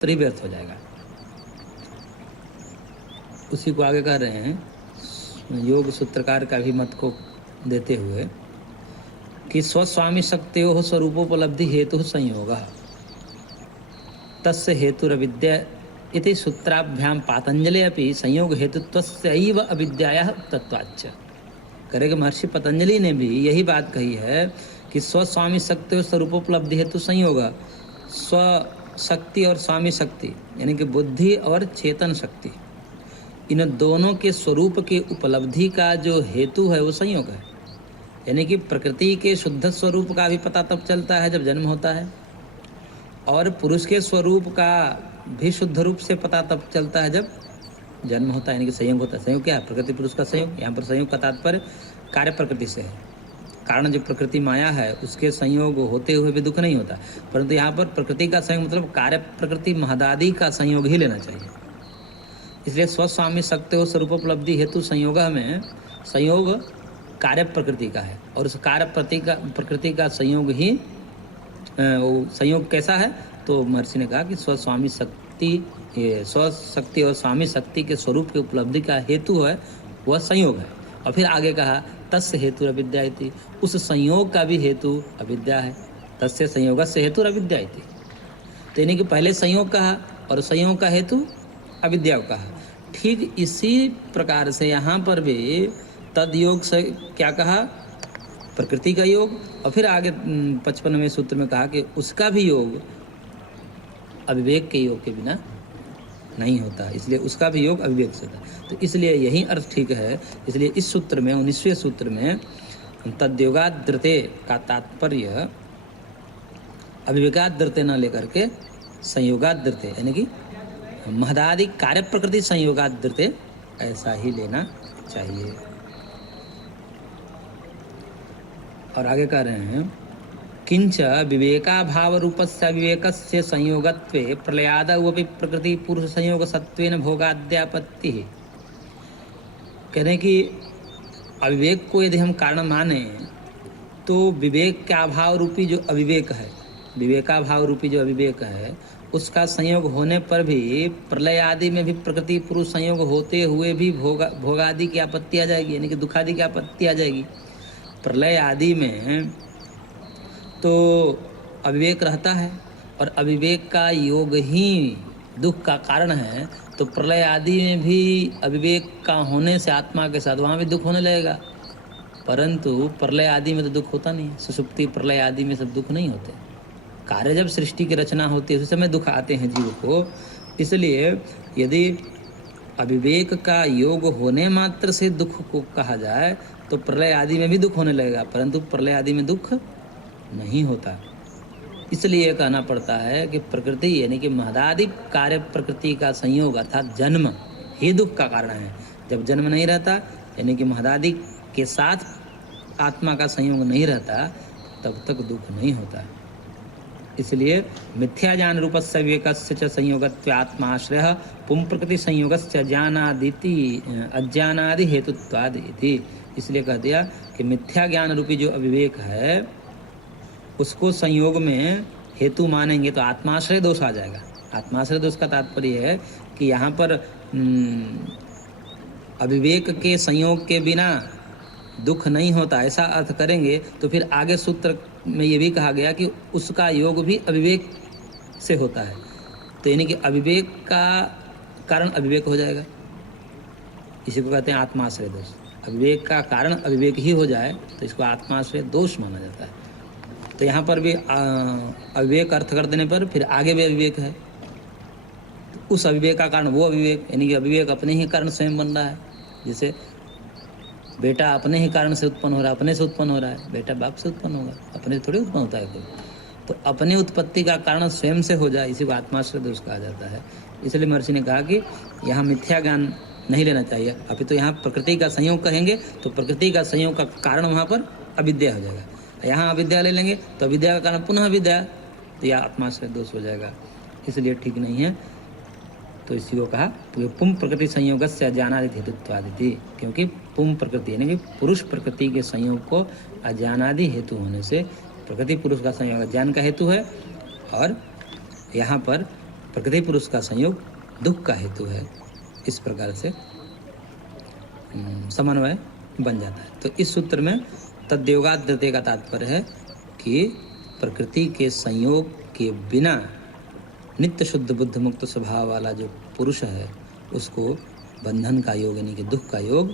ही व्यर्थ हो जाएगा। उसी को आगे कह रहे हैं योग सूत्रकार का भी मत को देते हुए कि स्वस्वामी शक्त्योः स्वरूपोपलब्धि हेतु संयोग तस्य हेतुरविद्या इति सूत्राभ्याम पातंजलि अपि संयोग हेतुत्वस्यैव अविद्यायाः तत्वाच्च। करेगा महर्षि पतंजलि ने भी यही बात कही है कि स्वस्वामी शक्ति और स्वरूपोपलब्धि हेतु संयोग, स्व शक्ति और स्वामी शक्ति यानी कि बुद्धि और चेतन शक्ति, इन दोनों के स्वरूप के उपलब्धि का जो हेतु है वो संयोग है। यानी कि प्रकृति के शुद्ध स्वरूप का भी पता तब चलता है जब जन्म होता है, और पुरुष के स्वरूप का भी शुद्ध रूप से पता तब चलता है जब जन्म होता है, यानी कि संयोग होता है। संयोग क्या है? प्रकृति पुरुष का संयोग। यहाँ पर संयोग का तात्पर्य कार्य प्रकृति से है। कारण जो प्रकृति माया है उसके संयोग होते हुए भी दुख नहीं होता, परंतु यहाँ पर प्रकृति का संयोग मतलब कार्य प्रकृति महदादि का संयोग ही लेना चाहिए। इसलिए स्वस्वामी शक्ति और स्वरूपोपलब्धि हेतु संयोग में संयोग कार्य प्रकृति का है, और उस कार्य प्रकृति का संयोग ही संयोग कैसा है? तो महर्षि ने कहा कि स्वस्वामी शक्ति, स्वशक्ति और स्वामी शक्ति के स्वरूप की उपलब्धि का हेतु है वह संयोग है। और फिर आगे कहा तस्य हेतु अविद्या इति, उस संयोग का भी हेतु अविद्या है। तस्य संयोगस्य हेतु अविद्या इति, तो यानी कि पहले संयोग कहा और संयोग का हेतु अविद्या को कहा। ठीक इसी प्रकार से यहाँ पर भी तद योग से क्या कहा? प्रकृति का योग, और फिर आगे 55वें सूत्र में कहा कि उसका भी योग अविवेक के योग के बिना नहीं होता, इसलिए उसका भी योग अविवेक से होता। तो इसलिए यही अर्थ ठीक है। इसलिए इस सूत्र में 19वें सूत्र में तद्योगाद्रते का तात्पर्य अविवेकाद्रते न लेकर के संयोगाद्रते यानी कि महदादि कार्य प्रकृति संयोगाद्रते ऐसा ही लेना चाहिए। और आगे कह रहे हैं किंच विवेकाभाव रूपस्य विवेकस्य संयोगत्वे प्रलयादवपि प्रकृति पुरुष संयोग सत्वेन भोगाद्यापत्ति। कह रहे हैं कि अविवेक को यदि हम कारण माने तो विवेक के अभाव रूपी जो अविवेक है, विवेकाभाव रूपी जो अविवेक है, उसका संयोग होने पर भी प्रलय आदि में भी प्रकृति पुरुष संयोग होते हुए भी भोगादि की आपत्ति आ जाएगी, यानी कि दुखादि की आपत्ति आ जाएगी। प्रलय आदि में तो अविवेक रहता है और अविवेक का योग ही दुख का कारण है, तो प्रलय आदि में भी अविवेक का होने से आत्मा के साथ वहाँ भी दुख होने लगेगा, परंतु प्रलय आदि में तो दुख होता नहीं। सुषुप्ति प्रलय आदि में सब दुख नहीं होते। कार्य जब सृष्टि की रचना होती है उस समय दुख आते हैं जीव को। इसलिए यदि अविवेक का योग होने मात्र से दुख को कहा जाए तो प्रलय आदि में भी दुख होने लगेगा, परंतु प्रलय आदि में दुख नहीं होता। इसलिए कहना पड़ता है कि प्रकृति यानी कि महदादि कार्य प्रकृति का संयोग अर्थात जन्म ही दुख का कारण है। जब जन्म नहीं रहता यानी कि महदादि के साथ आत्मा का संयोग नहीं रहता तब तक दुख नहीं होता। इसलिए मिथ्या ज्ञान रूपस्य विवेकस्य च संयोगत्वात्माश्रयः पुं प्रकृति संयोगस्य ज्ञानादिति अज्ञानादि हेतुत्वादि इति। इसलिए कह दिया कि मिथ्या ज्ञान रूपी जो अविवेक है उसको संयोग में हेतु मानेंगे तो आत्माश्रय दोष आ जाएगा। आत्माश्रय दोष का तात्पर्य है कि यहाँ पर अविवेक के संयोग के बिना दुख नहीं होता ऐसा अर्थ करेंगे तो फिर आगे सूत्र में ये भी कहा गया कि उसका योग भी अविवेक से होता है, तो यानी कि अविवेक का कारण अविवेक हो जाएगा। इसी को कहते हैं आत्माश्रय दोष। अविवेक का कारण अविवेक ही हो जाए तो इसको आत्माश्रय दोष माना जाता है। तो यहाँ पर भी अविवेक अर्थ कर देने पर फिर आगे भी अविवेक है, तो उस अविवेक का कारण वो अविवेक, यानी कि अविवेक अपने ही कारण स्वयं बन रहा है। जैसे बेटा अपने ही कारण से उत्पन्न हो रहा है, अपने से उत्पन्न हो रहा है। बेटा बाप से उत्पन्न होगा, अपने से थोड़ी उत्पन्न होता है कोई। तो अपनी उत्पत्ति का कारण स्वयं से हो जाए, इसी को आत्माश्रय दोष कहा जाता है। इसलिए महर्षि ने कहा कि यहाँ मिथ्या ज्ञान नहीं लेना चाहिए। अभी तो यहाँ प्रकृति का संयोग कहेंगे तो प्रकृति का संयोग का कारण वहाँ पर अविद्या हो जाएगा। यहाँ अविद्या ले लेंगे तो अविद्या का कारण पुनः अविद्या, तो यह आत्माश्रय दोष हो जाएगा, इसलिए ठीक नहीं है। तो इसी को कहा पुम प्रकृति संयोगस्य ज्ञानादि हेतुत्वादिति, क्योंकि पुम प्रकृति यानी कि पुरुष प्रकृति के संयोग को अज्ञानादि हेतु होने से प्रकृति पुरुष का संयोग ज्ञान का हेतु है, और यहाँ पर प्रकृति पुरुष का संयोग दुख का हेतु है। इस प्रकार से समन्वय बन जाता है। तो इस सूत्र में तद्योगाद्यते का तात्पर्य है कि प्रकृति के संयोग के बिना नित्य शुद्ध बुद्ध मुक्त स्वभाव वाला जो पुरुष है उसको बंधन का योग यानी कि दुख का योग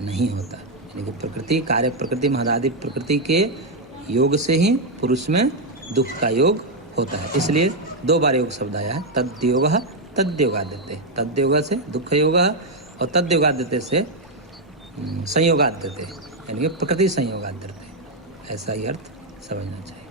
नहीं होता। यानी कि प्रकृति कार्य प्रकृति महदादि प्रकृति के योग से ही पुरुष में दुख का योग होता है। इसलिए 2 बार योग शब्द आया है, तद्योग तद्योगाद्यते। तद्योग से दुख योग और तद्योगाद्यते से संयोगाद्यते यानी कि प्रकृति संयोगाद्यते, ऐसा ही अर्थ समझना चाहिए।